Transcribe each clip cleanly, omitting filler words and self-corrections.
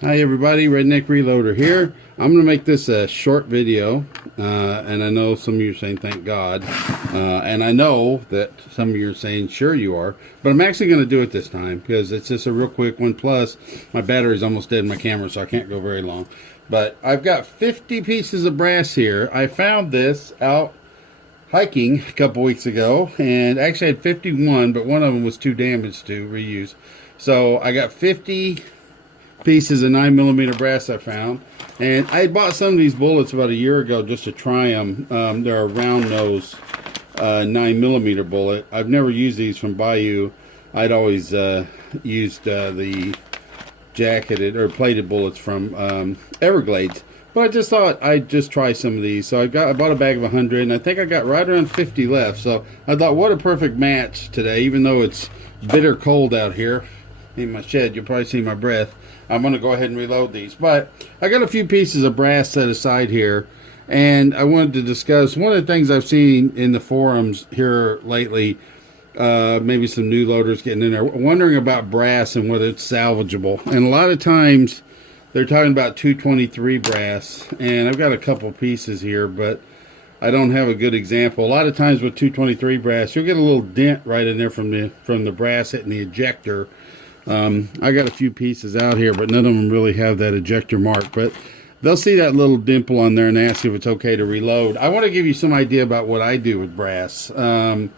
Hi everybody, Redneck Reloader here. I'm going to make this a short video, and I know some of you are saying thank God, and I know that some of you are saying sure you are, but I'm actually going to do it this time because it's just a real quick one. Plus my battery's almost dead in my camera, so I can't go very long. But I've got 50 pieces of brass here. I found this out hiking a couple weeks ago, and actually I had 51, but one of them was too damaged to reuse. So I got 50 pieces of 9mm brass I found, and I bought some of these bullets about a year ago just to try them. They're a round nose 9mm bullet. I've never used these from Bayou. I'd always used the jacketed or plated bullets from Everglades, but I just thought I'd just try some of these. So I bought a bag of 100, and I think I got right around 50 left. So I thought, what a perfect match today, even though it's bitter cold out here in my shed. You'll probably see my breath. I'm going to go ahead and reload these. But I got a few pieces of brass set aside here, and I wanted to discuss one of the things I've seen in the forums here lately. Maybe some new loaders getting in there, wondering about brass and whether it's salvageable. And a lot of times they're talking about 223 brass, and I've got a couple pieces here, but I don't have a good example. A lot of times with 223 brass, you'll get a little dent right in there from the brass hitting the ejector. I got a few pieces out here, but none of them really have that ejector mark. But they'll see that little dimple on there and ask if it's okay to reload. I want to give you some idea about what I do with brass. I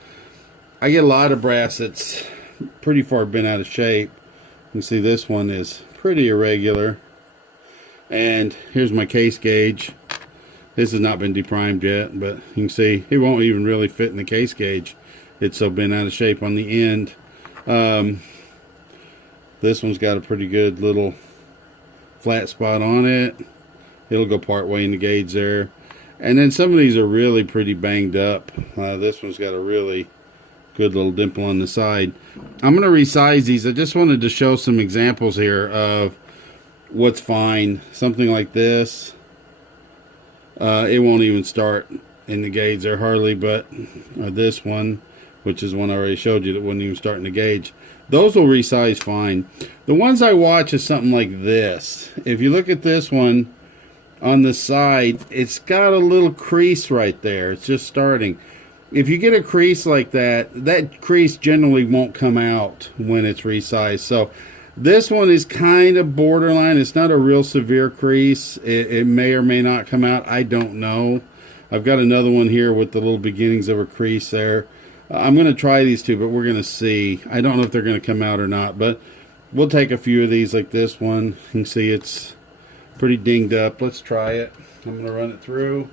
get a lot of brass that's pretty far bent out of shape. You can see this one is pretty irregular. And here's my case gauge. This has not been deprimed yet, but you can see it won't even really fit in the case gauge. It's so bent out of shape on the end. This one's got a pretty good little flat spot on it. It'll go part way in the gauge there. And then some of these are really pretty banged up. This one's got a really good little dimple on the side. I'm going to resize these. I just wanted to show some examples here of what's fine. Something like this. It won't even start in the gauge there hardly, but this one, which is one I already showed you that wouldn't even start in the gauge. Those will resize fine. The ones I watch is something like this. If you look at this one on the side, it's got a little crease right there. It's just starting. If you get a crease like that, that crease generally won't come out when it's resized. So this one is kind of borderline. It's not a real severe crease. It may or may not come out. I don't know. I've got another one here with the little beginnings of a crease there. I'm going to try these two, but we're going to see. I don't know if they're going to come out or not, but we'll take a few of these like this one. You can see it's pretty dinged up. Let's try it. I'm going to run it through,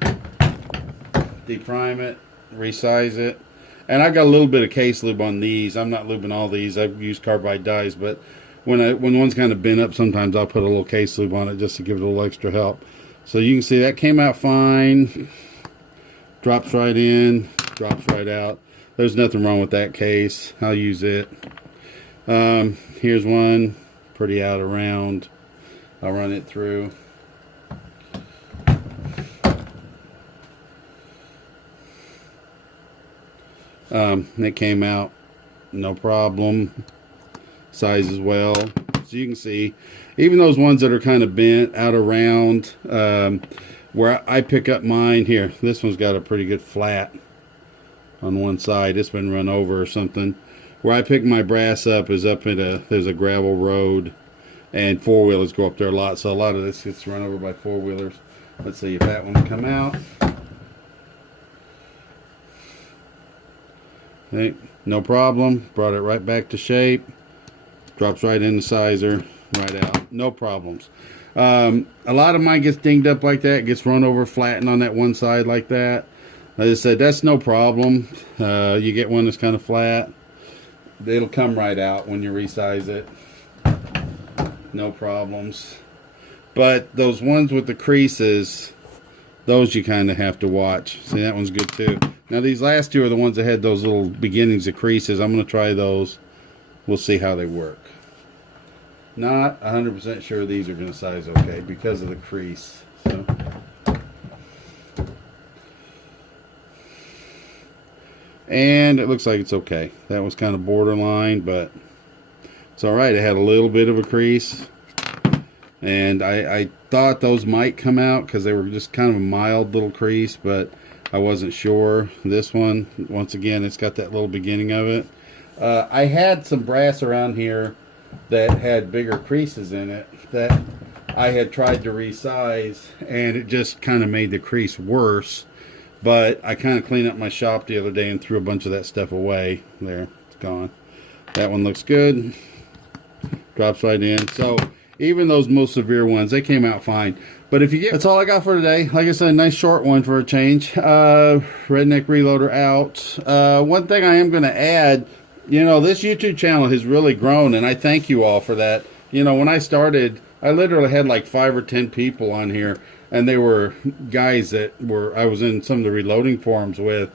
deprime it, resize it. And I've got a little bit of case lube on these. I'm not lubing all these. I've used carbide dyes, but when one's kind of bent up, sometimes I'll put a little case lube on it just to give it a little extra help. So you can see that came out fine. Drops right in, drops right out. There's nothing wrong with that case. I'll use it. Here's one, pretty out of round. I'll run it through. It came out no problem. Size as well. So you can see, even those ones that are kind of bent out of round, where I pick up mine here, this one's got a pretty good flat on one side. It's been run over or something. Where I pick my brass up is up at there's a gravel road, and four-wheelers go up there a lot, so a lot of this gets run over by four-wheelers. Let's see if that one come out. Okay, no problem. Brought it right back to shape. Drops right in the sizer, right out. No problems. A lot of mine gets dinged up like that, gets run over, flattened on that one side like that. As I said, that's no problem. You get one that's kind of flat, it'll come right out when you resize it. No problems. But those ones with the creases, those you kind of have to watch. See, that one's good too. Now these last two are the ones that had those little beginnings of creases. I'm going to try those. We'll see how they work. Not 100% sure these are going to size okay because of the crease. So. And it looks like it's okay. That was kind of borderline, but it's alright. It had a little bit of a crease. And I thought those might come out because they were just kind of a mild little crease, but I wasn't sure. This one, once again, it's got that little beginning of it. I had some brass around here that had bigger creases in it that I had tried to resize, and it just kind of made the crease worse. But I kind of cleaned up my shop the other day and threw a bunch of that stuff away. There, it's gone. That one looks good. Drops right in. So even those most severe ones, they came out fine. But if you get, that's all I got for today. Like I said, nice short one for a change. Redneck Reloader out. One thing I am going to add, you know, this YouTube channel has really grown, and I thank you all for that. You know, when I started, I literally had like 5 or 10 people on here, and they were guys that I was in some of the reloading forums with,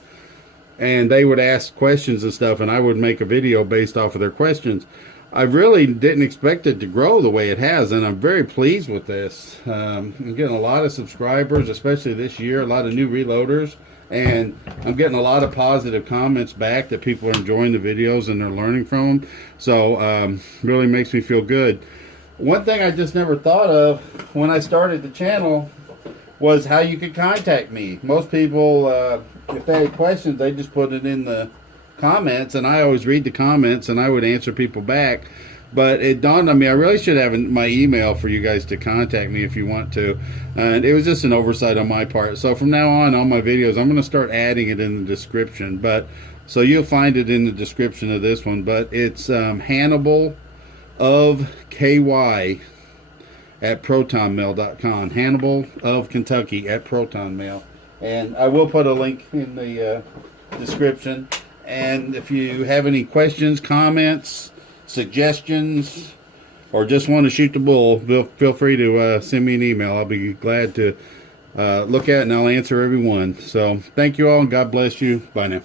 and they would ask questions and stuff, and I would make a video based off of their questions. I really didn't expect it to grow the way it has, and I'm very pleased with this. I'm getting a lot of subscribers, especially this year, a lot of new reloaders, and I'm getting a lot of positive comments back that people are enjoying the videos and they're learning from them. So really makes me feel good. One thing I just never thought of when I started the channel was how you could contact me. Most people, if they had questions, they just put it in the comments, and I always read the comments and I would answer people back. But it dawned on me, I really should have my email for you guys to contact me if you want to. And it was just an oversight on my part. So from now on my videos, I'm going to start adding it in the description. But so you'll find it in the description of this one. But it's hannibalofky at protonmail.com. Hannibal of Kentucky at protonmail. And I will put a link in the description. And if you have any questions, comments, suggestions, or just want to shoot the bull, feel free to send me an email. I'll be glad to look at it, and I'll answer every one. So thank you all, and God bless you. Bye now.